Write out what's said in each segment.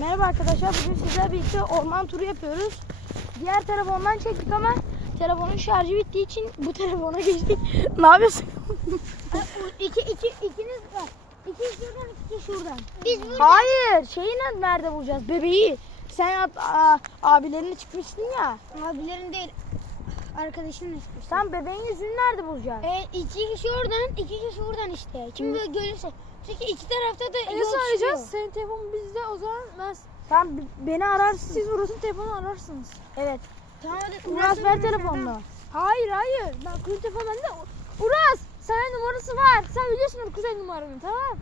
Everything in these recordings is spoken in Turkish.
Merhaba arkadaşlar. Bugün sizlerle birlikte orman turu yapıyoruz. Diğer telefondan çektik ama telefonun şarjı bittiği için bu telefona geçtik. ne yapıyorsun? İki, iki, ikiniz var. İki şuradan, iki şuradan. Biz burada. Hayır. Şeyi ne- nerede bulacağız? Bebeği. Sen at, a, abilerine çıkmıştın ya. Abilerin değil, arkadaşının ismi. Sen bebeğin yüzünü nerede bulacağız? E, iki kişi oradan, iki kişi buradan işte. Kim böyle görürse. Çünkü iki tarafta da E nasıl arayacağız? Senin telefonun bizde o zaman ben b- beni ararsın. siz Uras'ın telefonu ararsınız. Evet. Tamam hadi. Uras ver telefonunu. Hayır hayır. Ben kuzey telefonu bende. Uras senin numarası var. Sen biliyorsun kuzey numaranı tamam.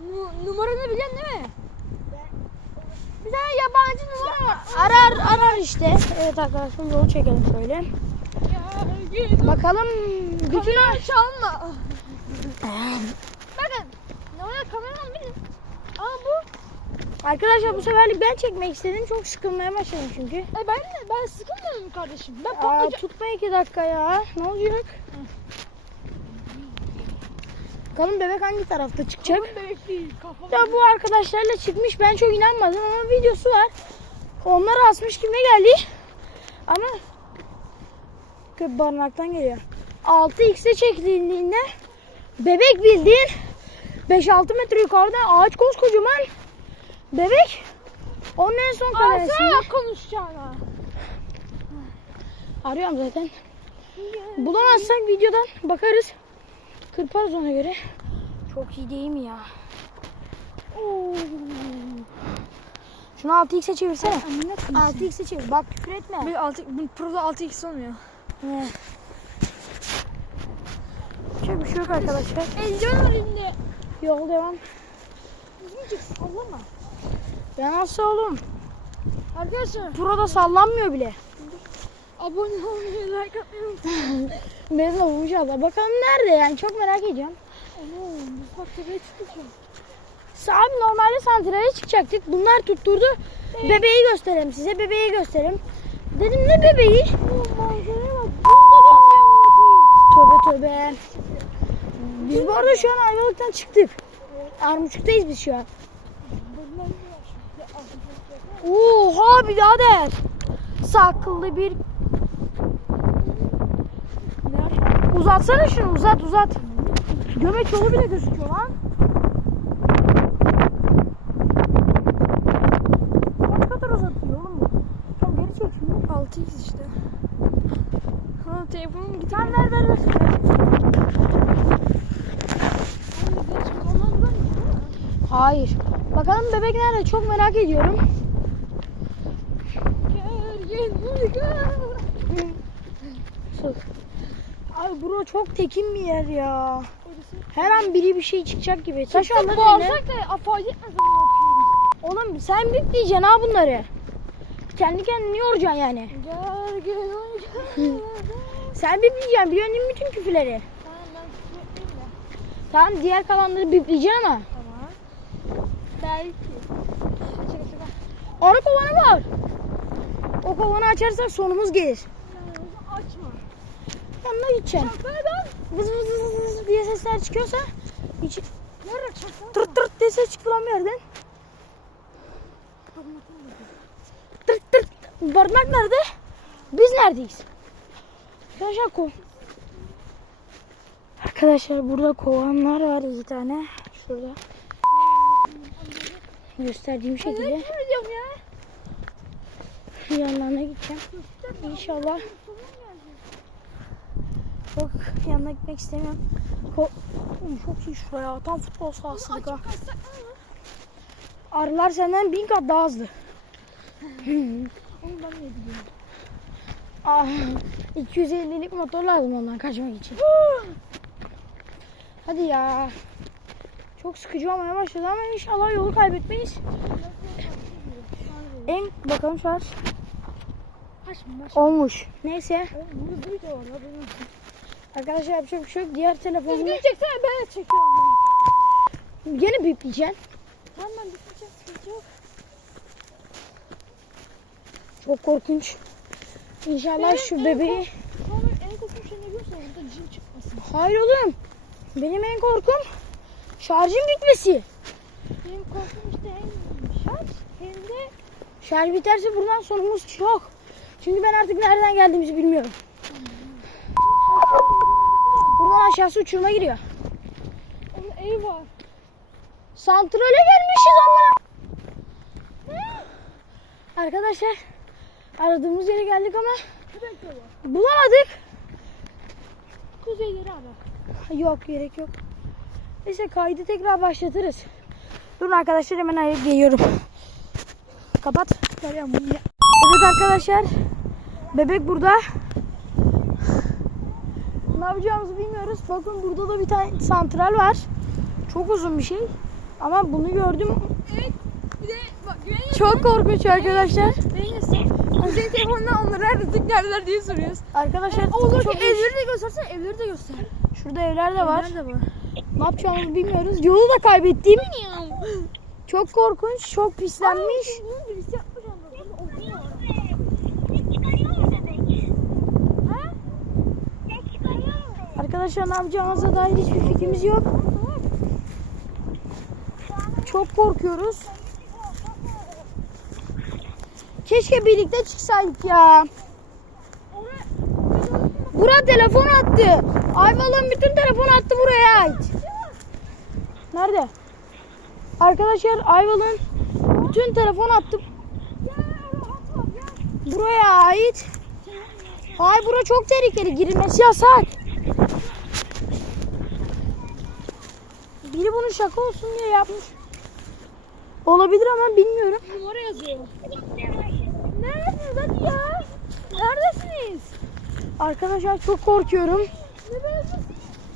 Nu- numaranı biliyorsun değil mi? Bir tane yabancı var. Arar arar işte. Evet arkadaşlar yolu çekelim şöyle. Bakalım bütün Kamera çalma. Bakın. Normal kameraman benim. Ama bu Arkadaşlar bu seferlik ben çekmek istedim. Çok sıkılmaya başladım çünkü. e ben de ben sıkılmıyorum kardeşim. Ben Aa, tutma iki dakika ya. Ne olacak? Bakalım bebek hangi tarafta çıkacak? Bebek değil kafam. Ya bu arkadaşlarla çıkmış. Ben çok inanmadım ama videosu var. Onları asmış kime geldi? Ama köp barınaktan geliyor. 6x'e çekildiğinde bebek bildiğin 5-6 metre yukarıda ağaç koskocaman bebek. Onun en son karesinde. Alsana konuşacağına. Arıyorum zaten. Bulamazsak videodan bakarız. Kırparız ona göre. Çok iyi değil mi ya? Oo. Şunu 6x'e çevirsene. 6x'e çevir. Bak küfür etme. Bir 6 bu Pro'da 6x olmuyor. He. Çok bir şey yok arkadaşlar. Eldiven var elinde. Yol devam. Üzmeyeceksin Allah'ım. Ya nasıl oğlum? Arkadaşlar Burada sallanmıyor bile. Abone olmayı like atmayı unutmayın. Mezun olmuş Allah. Bakalım nerede yani çok merak ediyorum. Bak tepeye çıktık ya. Abi normalde santrale çıkacaktık. Bunlar tutturdu. Bebeği göstereyim size. Bebeği göstereyim. Dedim ne bebeği? Manzaraya bak. Tövbe tövbe. Biz bu arada şu an Ayvalık'tan çıktık. Armuçuk'tayız biz şu an. Oha birader. Sakıllı bir... Uzatsana şunu uzat uzat. Gömeç yolu bile gözüküyor lan. Kaç kadar uzatıyor oğlum bu? Tamam geri çek şimdi. 6x işte. Ha telefonum. Sen ver ver ver. Hayır. Bakalım bebek nerede? Çok merak ediyorum. Sık. Abi bura çok tekin bir yer ya. Her an biri bir şey çıkacak gibi. Taş Bu eline. alsak da fayda etmez okuyayım. Oğlum sen büyük diyeceksin ha bunları. Kendi kendini yoracaksın yani. Gel gel gel. Sen bipleyeceksin. Biliyorsun değil mi bütün küfürleri? Tamam ben diğer kalanları bipleyeceksin ama. Tamam. Belki. Şaka şaka. Arı kovanı var. O kovanı açarsak sonumuz gelir. Açma. Gideceksin. Şakadan. Vız vız vız vız diye sesler çıkıyorsa şaka? tırt tırt diye ses çıktı lan bir yerden. Tırt tırt. Barınak nerede? Biz neredeyiz? Arkadaşlar ko Arkadaşlar burada kovanlar var iki tane. Şurada. Gösterdiğim şekilde. Yanlarına gideceğim. İnşallah. Çok yanına gitmek istemiyorum. Oğlum çok iyi şuraya. Tam futbol sahasılık ha. Arılar senden bin kat daha hızlı. Onu ben de biliyorum. Ah, 250'lik motor lazım ondan kaçmak için. Hadi ya. Çok sıkıcı olmaya başladı ama inşallah yolu kaybetmeyiz. En bakalım Açma açma. olmuş. Neyse Oğlum arkadaşlar yapacak bir şey yok. Diğer telefonumu Düzgün çeksene ben de çekiyorum. gene bipleyeceksin. Tamam ben düşeceğim sıkıntı yok. Çok korkunç. İnşallah Benim şu en bebeği... Sonra en korkunç şey ne biliyorsun? Burada cin çıkmasın. Hayır oğlum. Benim en korkum şarjın bitmesi. Benim korkum işte en iyiymiş. Şarj biterse buradan sonumuz çok. Çünkü ben artık nereden geldiğimizi bilmiyorum. Aşağısı uçuruma giriyor. Var. Santrale gelmişiz ama. Arkadaşlar aradığımız yere geldik ama bulamadık. Kuzeyleri ara. Yok gerek yok. Neyse kaydı tekrar başlatırız. Durun arkadaşlar hemen arayıp geliyorum. Kapat. Evet arkadaşlar. Bebek burada. Ne yapacağımızı bilmiyoruz. Bakın burada da bir tane santral var. Çok uzun bir şey. Ama bunu gördüm. Evet. Bir de bak güven Çok korkunç arkadaşlar. Neyse. Kuzey telefonundan onları aradık neredeler diye soruyoruz. Arkadaşlar Olur çok ki evleri de göstersen evleri de göster. Şurada evler de var. Evler de var. Ne yapacağımızı bilmiyoruz. Yolu da kaybettim. Çok korkunç, çok pislenmiş. Bunun birisi yapmış anladın mı? Arkadaşlar ne yapacağımıza dair hiçbir fikrimiz yok. Çok korkuyoruz. Keşke birlikte çıksaydık ya. Bura telefon attı. Ayvalık'ın bütün telefon attı buraya ait. Nerede? Arkadaşlar Ayvalık'ın bütün telefon attı. Buraya ait. Ay bura çok tehlikeli. Girilmesi yasak. Biri bunu şaka olsun diye yapmış. Olabilir ama bilmiyorum. Numara yazıyor. Neredesiniz hadi ya? Neredesiniz? Arkadaşlar çok korkuyorum. Ne bölgesi?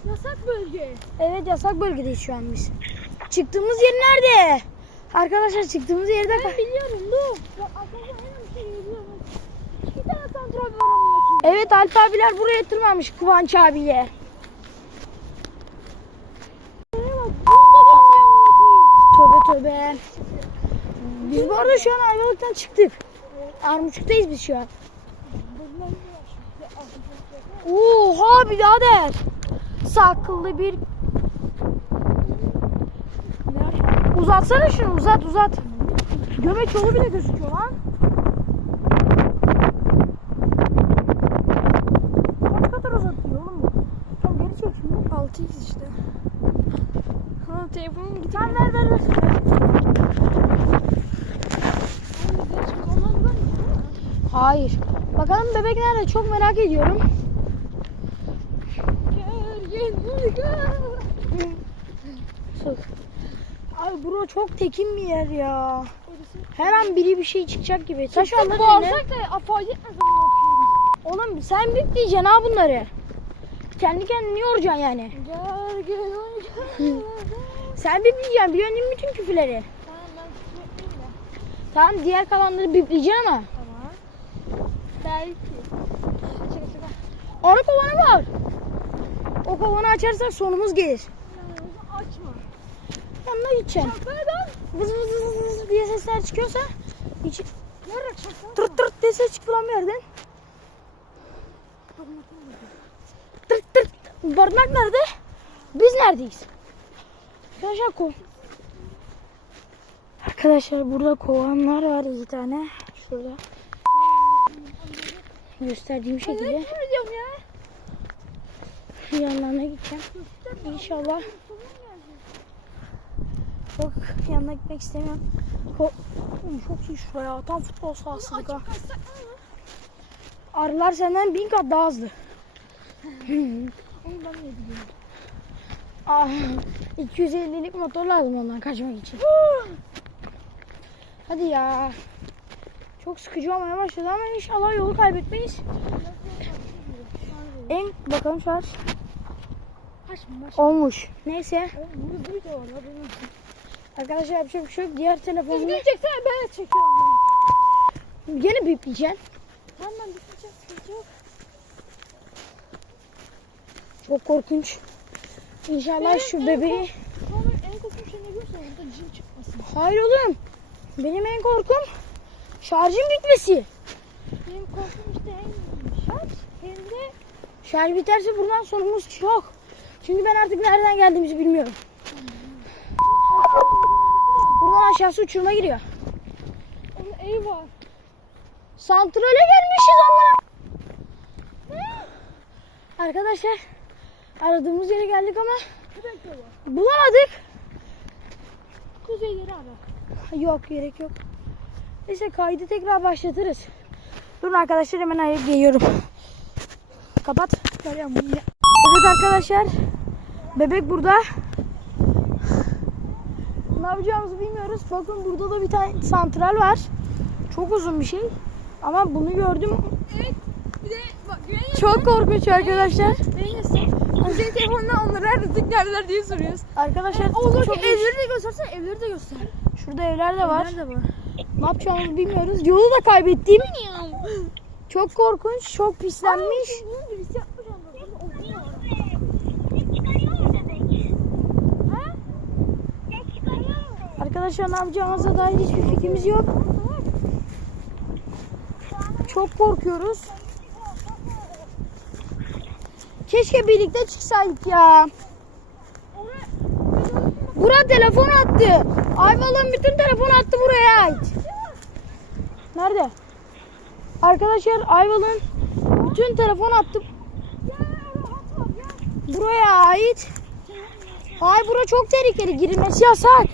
Yasak bölge. Evet yasak bölgedeyiz şu an biz. Çıktığımız yer nerede? Arkadaşlar çıktığımız yerde Ben biliyorum dur. Hemen bir şey. İki tane santral var. Evet Alp abiler buraya tırmanmış Kıvanç abiye. Tövbe. Biz bu arada şu an Ayvalık'tan çıktık. Armuçuk'tayız biz şu an. Oha birader. Sakıllı bir... Uzatsana şunu uzat uzat. Gömeç yolu bile gözüküyor lan. Kaç kadar uzatıyor oğlum? Tamam geri çek şimdi. 6x işte. Ha telefonum. Tamam ver ver ver. Hayır. Bakalım bebek nerede? Çok merak ediyorum. Sus. Abi bura çok tekin bir yer ya. Her an biri bir şey çıkacak gibi. Taş anladın Bağırsak da afayet etmez Oğlum sen bip diyeceksin ha bunları. Kendi kendini yoracaksın yani. Gel gel gel. Sen bipleyeceksin biliyorsun değil mi bütün küfürleri? Tamam ben küfür de. Tamam diğer kalanları bipleyeceksin ama. Tamam. Belki. Ara kovanı var. O kovanı açarsak sonumuz gelir. Açma. Yanına gideceksin. Neden? Vız vız vız vız diye sesler çıkıyorsa hiç tırt tırt diye ses çıktı lan bir yerden. Tırt tırt. Barınak nerede? Biz neredeyiz? Arkadaşlar ko Arkadaşlar burada kovanlar var iki tane. Şurada. Gösterdiğim şekilde. Ya? Yanlarına gideceğim. İnşallah. Çok yanına gitmek istemiyorum. Ko çok iyi şuraya. Tam futbol sahasılık ha. Arılar senden bin kat daha hızlı. De biliyorum. Ah, 250'lik motor lazım ondan kaçmak için. Hadi ya. Çok sıkıcı olmaya başladı ama inşallah yolu kaybetmeyiz. En bakalım şarj olmuş. Neyse. Arkadaşlar yapacak bir şey yok. Diğer telefonumu Düzgün çeksene ben de çekiyorum. gene bipleyeceğim. Tamam ben düşeceğim sıkıntı yok. Çok korkunç. İnşallah şu bebeği... Sonra en korkunç şey ne biliyorsun? Orada cin çıkmasın. Hayır oğlum. Benim en korkum şarjın bitmesi. Benim korkum işte hem şarj hem de Şarj biterse buradan sonumuz çok. Çünkü ben artık nereden geldiğimizi bilmiyorum. Buradan aşağısı uçuruma giriyor. onun Eyvah. Santrale gelmişiz ama. Arkadaşlar aradığımız yere geldik ama bulamadık. Kuzey yeri abi. Yok gerek yok. Neyse kaydı tekrar başlatırız. Durun arkadaşlar hemen ayıp geliyorum. Kapat. Evet arkadaşlar. Bebek burada. Ne yapacağımızı bilmiyoruz. Bakın burada da bir tane santral var. Çok uzun bir şey. Ama bunu gördüm. Evet. Bir de bak Çok korkunç arkadaşlar. Kuzey telefonundan onları aradık neredeler diye soruyoruz. Arkadaşlar Olur çok ki evleri de göstersen evleri de göster. Şurada evler de var. Nerede var? Ne yapacağımızı bilmiyoruz. Yolu da kaybettim. Çok korkunç, çok pislenmiş. Ama. Arkadaşlar ne yapacağımıza dair hiçbir fikrimiz yok. Çok korkuyoruz. Keşke birlikte çıksaydık ya. Bura telefon attı. Ayvalık'ın bütün telefon attı buraya ait. Nerede? Arkadaşlar Ayvalık'ın bütün telefon attı. Buraya ait. Ay bura çok tehlikeli. Girilmesi yasak.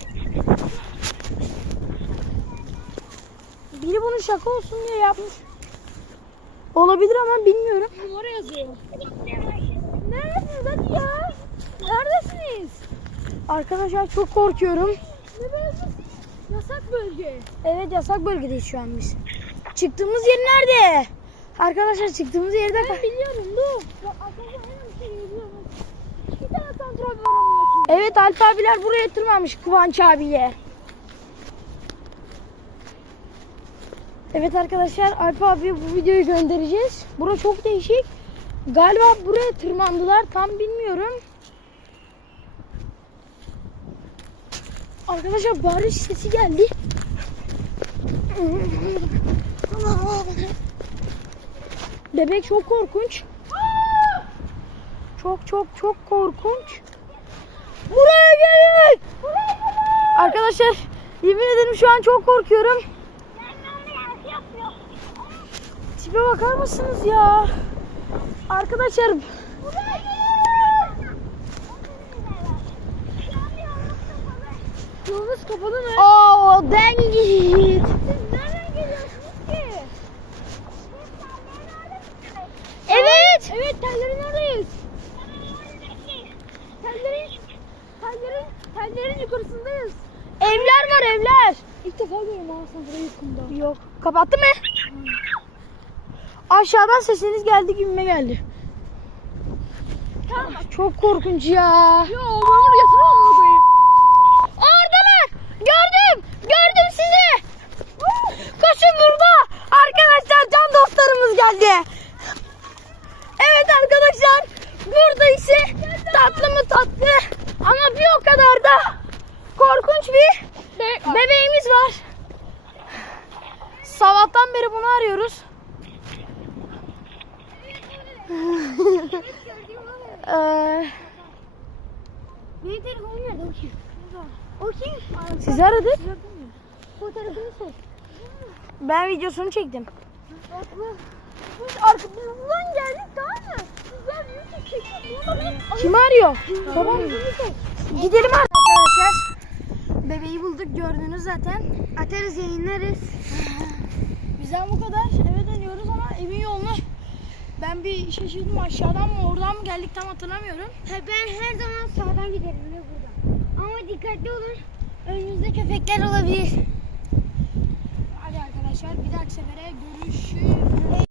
Biri bunu şaka olsun diye yapmış. Olabilir ama bilmiyorum. Numara yazıyor. Neredesiniz? Arkadaşlar çok korkuyorum. Ne bölgesi? Yasak bölge. Evet yasak bölgedeyiz şu an biz. Çıktığımız yer nerede? Arkadaşlar çıktığımız yerde Ben biliyorum dur. Bir şey. İki tane kontrol var. Evet Alp abiler buraya tırmanmış Kıvanç abiye. Evet arkadaşlar Alp abi bu videoyu göndereceğiz. Bura çok değişik. Galiba buraya tırmandılar tam bilmiyorum. Arkadaşlar barış sesi geldi. Bebek çok korkunç. Çok çok çok korkunç. Buraya gelin. Arkadaşlar yemin ederim şu an çok korkuyorum. Tipe bakar mısınız ya? Arkadaşlar kapalı mı? o den git. Nereden geliyorsunuz ki? Evet. Evet tellerin oradayız. Tellerin, tellerin, tellerin yukarısındayız. Evler var evler. İlk defa görüyorum aslında burayı yakında. Yok. Kapattı mı? Aşağıdan sesiniz geldi gibime geldi. Tamam. Çok korkunç ya. Ya ben bunu yatıramam onu koyayım. Oradalar. Gördüm. Gördüm sizi. Koşun burada. Dostlarımız geldi. Evet arkadaşlar. Burada ise tatlı mı tatlı ama bir o kadar da korkunç bir bebeğimiz var. Sabahtan beri bunu arıyoruz. Ee, sizi aradık. Ben videosunu çektim. Biz arkamızdan geldik tamam mı? Sizler büyük çekiyor. Kim arıyor? Babam. Gidelim arkadaşlar. Bebeği bulduk gördünüz zaten. Atarız yayınlarız. Bizden bu kadar. Eve dönüyoruz ama evin yolunu ben bir şaşırdım aşağıdan mı oradan mı geldik tam hatırlamıyorum. Ha, ben her zaman sağdan giderim ve buradan. Ama dikkatli olun. Önünüzde köpekler olabilir arkadaşlar. Bir dahaki sefere görüşürüz.